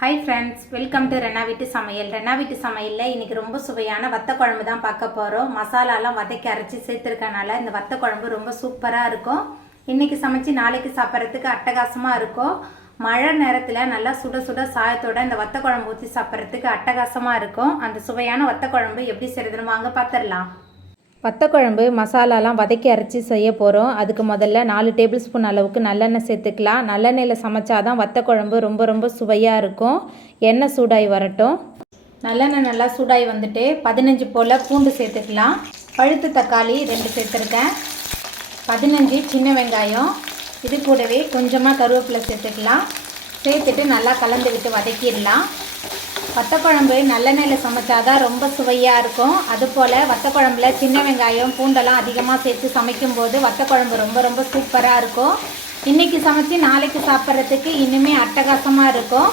Hi friends, welcome to Renna Veetu Samayal. Renna Veetu Samayalல இன்னைக்கு ரொம்ப சுவையான வத்த குழம்பு தான் பார்க்க போறோம். மசாலாலாம் வதக்கி அரைச்சி சேர்த்திருக்கனால இந்த வத்த குழம்பு ரொம்ப சூப்பரா இருக்கும். இன்னைக்கு சமைச்சு நாளைக்கு சாப்பிட்றதுக்கு அட்டகாசமா இருக்கும். மழை நேரத்துல நல்லா சுட சுட சாயத்தோட இந்த வத்த குழம்பு ஊற்றி சாப்பிட்றதுக்கு அட்டகாசமா இருக்கும். அந்த சுவையான வத்த குழம்பு எப்படி செய்யறதுன்னு வாங்க பார்த்துடலாம். வத்தக்குழம்பு மசாலாலாம் வதக்கி அரைச்சி செய்ய போகிறோம். அதுக்கு முதல்ல 4 டேபிள் ஸ்பூன் அளவுக்கு நல்லெண்ணெய் சேர்த்துக்கலாம். நல்லெண்ணெயில் சமைச்சாதான் வத்தக்குழம்பு ரொம்ப சுவையாக இருக்கும். எண்ணெய் சூடாகி வரட்டும். நல்லெண்ணெய் நல்லா சூடாகி வந்துட்டு 15 போல் பூண்டு சேர்த்துக்கலாம். பழுத்து தக்காளி 2 சேர்த்துருக்கேன். 15 சின்ன வெங்காயம். இது கூடவே கொஞ்சமாக கருவேப்பிலை சேர்த்துக்கலாம். சேர்த்துட்டு நல்லா கலந்து விட்டு வதக்கிடலாம். வத்தக்குழம்பு நல்லெண்ணெயில் சமைச்சாதான் ரொம்ப சுவையாக இருக்கும். அதுபோல் வத்தக்குழம்புல சின்ன வெங்காயம் பூண்டெல்லாம் அதிகமாக சேர்த்து சமைக்கும்போது வத்தக்குழம்பு ரொம்ப சூப்பராக இருக்கும். இன்றைக்கி சமைச்சு நாளைக்கு சாப்பிட்றதுக்கு இன்னுமே அட்டகாசமாக இருக்கும்.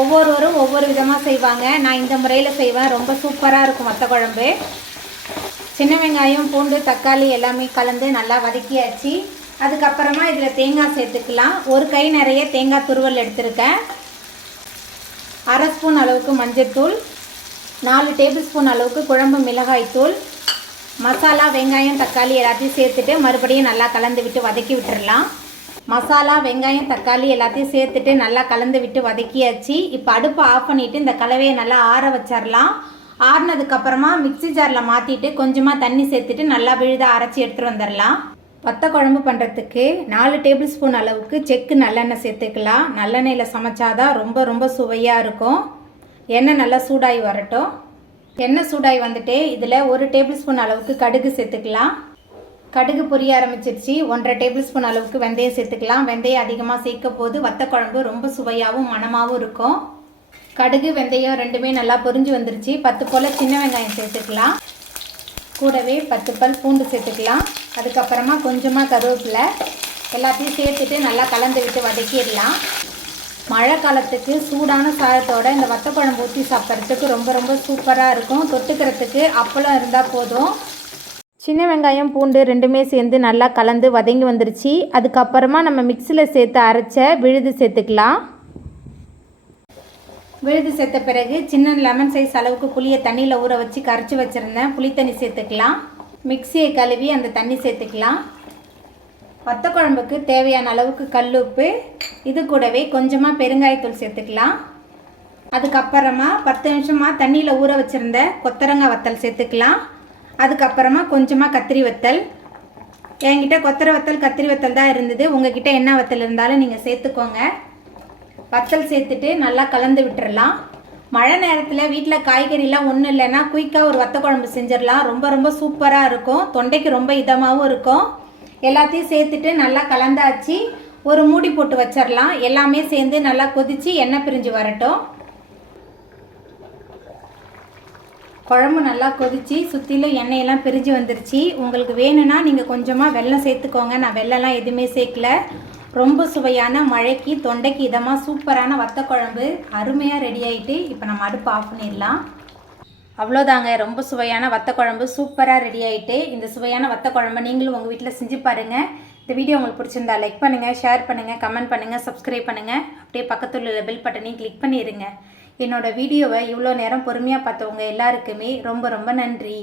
ஒவ்வொருவரும் ஒவ்வொரு விதமாக செய்வாங்க. நான் இந்த முறையில் செய்வேன். ரொம்ப சூப்பராக இருக்கும் வத்தக்குழம்பு. சின்ன வெங்காயம் பூண்டு தக்காளி எல்லாமே கலந்து நல்லா வதக்கியாச்சு. அதுக்கப்புறமா இதில் தேங்காய் சேர்த்துக்கலாம். ஒரு கை நிறைய தேங்காய் துருவல் எடுத்திருக்கேன். 1/2 ஸ்பூன் அளவுக்கு மஞ்சள்தூள், 4 டேபிள் ஸ்பூன் அளவுக்கு குழம்பு மிளகாய் தூள், மசாலா வெங்காயம் தக்காளி எல்லாத்தையும் சேர்த்துட்டு மறுபடியும் நல்லா கலந்து விட்டு வதக்கி விட்டுடலாம். மசாலா வெங்காயம் தக்காளி எல்லாத்தையும் சேர்த்துட்டு நல்லா கலந்து விட்டு வதக்கியாச்சு. இப்போ அடுப்பை ஆஃப் பண்ணிவிட்டு இந்த கலவையை நல்லா ஆற வச்சிடலாம். ஆறினதுக்கப்புறமா மிக்சி ஜாரில் மாற்றிட்டு கொஞ்சமாக தண்ணி சேர்த்துட்டு நல்லா விழுதாக அரைச்சி எடுத்துகிட்டு வந்துடலாம். வத்த குழம்பு பண்ணுறதுக்கு 4 டேபிள் ஸ்பூன் அளவுக்கு செக்கு நல்லெண்ணெய் சேர்த்துக்கலாம். நல்லெண்ணெயில் சமைச்சாதான் ரொம்ப சுவையாக இருக்கும். எண்ணெய் நல்லா சூடாகி வரட்டும். எண்ணெய் சூடாகி வந்துட்டு இதில் 1 டேபிள் ஸ்பூன் அளவுக்கு கடுகு சேர்த்துக்கலாம். கடுகு பொரிய ஆரம்பிச்சிருச்சு. 1/2 டேபிள் ஸ்பூன் அளவுக்கு வெந்தயம் சேர்த்துக்கலாம். வெந்தயம் அதிகமாக சேர்க்க போது வத்த குழம்பு ரொம்ப சுவையாகவும் மணமாகவும் இருக்கும். கடுகு வெந்தயம் ரெண்டுமே நல்லா பொரிஞ்சு வந்துருச்சு. 10 போல் சின்ன வெங்காயம் சேர்த்துக்கலாம். கூடவே 10 பல் பூண்டு சேர்த்துக்கலாம். அதுக்கப்புறமா கொஞ்சமாக கருவேப்பிலை எல்லாத்தையும் சேர்த்துட்டு நல்லா கலந்து விட்டு வதக்கிடலாம். மழை காலத்துக்கு சூடான சாதத்தோட இந்த வத்த குழம்பு ஊற்றி சாப்பிட்றதுக்கு ரொம்ப சூப்பராக இருக்கும். தொட்டுக்கிறதுக்கு அப்பளம் இருந்தால் போதும். சின்ன வெங்காயம் பூண்டு ரெண்டுமே சேர்ந்து நல்லா கலந்து வதங்கி வந்துருச்சு. அதுக்கப்புறமா நம்ம மிக்சியில் சேர்த்து அரைச்ச விழுது சேர்த்துக்கலாம். விழுது சேர்த்த பிறகு சின்ன லெமன் சைஸ் அளவுக்கு புளியை தண்ணியில் ஊற வச்சு கரைச்சி வச்சுருந்தேன். புளி தண்ணி சேர்த்துக்கலாம். மிக்சியை கழுவி அந்த தண்ணி சேர்த்துக்கலாம். வத்த குழம்புக்கு தேவையான அளவுக்கு கல்லுப்பு, இது கூடவே கொஞ்சமாக பெருங்காயத்தூள் சேர்த்துக்கலாம். அதுக்கப்புறமா 10 நிமிஷமாக தண்ணியில் ஊற வச்சுருந்த கொத்தரங்காய் வத்தல் சேர்த்துக்கலாம். அதுக்கப்புறமா கொஞ்சமாக கத்திரி வத்தல். என்கிட்ட கொத்தரை வத்தல் கத்திரி வத்தல் தான் இருந்தது. உங்ககிட்ட என்ன வத்தல் இருந்தாலும் நீங்கள் சேர்த்துக்கோங்க. வத்தல் சேர்த்துட்டு நல்லா கலந்து விட்டுறலாம். மழை நேரத்தில் வீட்டில் காய்கறிலாம் ஒன்றும் இல்லைன்னா குயிக்காக ஒரு வத்த குழம்பு செஞ்சிடலாம். ரொம்ப சூப்பராக இருக்கும். தொண்டைக்கு ரொம்ப இதமாகவும் இருக்கும். எல்லாத்தையும் சேர்த்துட்டு நல்லா கலந்தாச்சு. ஒரு மூடி போட்டு வச்சிடலாம். எல்லாமே சேர்ந்து நல்லா கொதித்து எண்ணெய் பிரிஞ்சு வரட்டும். குழம்பு நல்லா கொதித்து சுற்றிலும் எண்ணெயெல்லாம் பிரிஞ்சு வந்துருச்சு. உங்களுக்கு வேணும்னா நீங்கள் கொஞ்சமாக வெல்லம் சேர்த்துக்கோங்க. நான் வெல்லம்லாம் எதுவுமே சேர்க்கல. ரொம்ப சுவையான மழைக்கு தொண்டைக்கு இதமாக சூப்பரான வத்த குழம்பு அருமையாக ரெடி ஆகிட்டு இப்போ நம்ம அடுப்பு ஆஃப் பண்ணிடலாம். அவ்வளோதாங்க, ரொம்ப சுவையான வத்த குழம்பு சூப்பராக ரெடி ஆகிட்டு. இந்த சுவையான வத்த குழம்பு நீங்களும் உங்கள் வீட்டில் செஞ்சு பாருங்கள். இந்த வீடியோ உங்களுக்கு பிடிச்சிருந்தா லைக் பண்ணுங்கள், ஷேர் பண்ணுங்கள், கமெண்ட் பண்ணுங்கள், சப்ஸ்கிரைப் பண்ணுங்கள். அப்படியே பக்கத்தில் உள்ள பெல் பட்டனையும் கிளிக் பண்ணிடுங்க. என்னோடய வீடியோவை இவ்வளோ நேரம் பொறுமையாக பார்த்தவங்க எல்லாருக்குமே ரொம்ப நன்றி.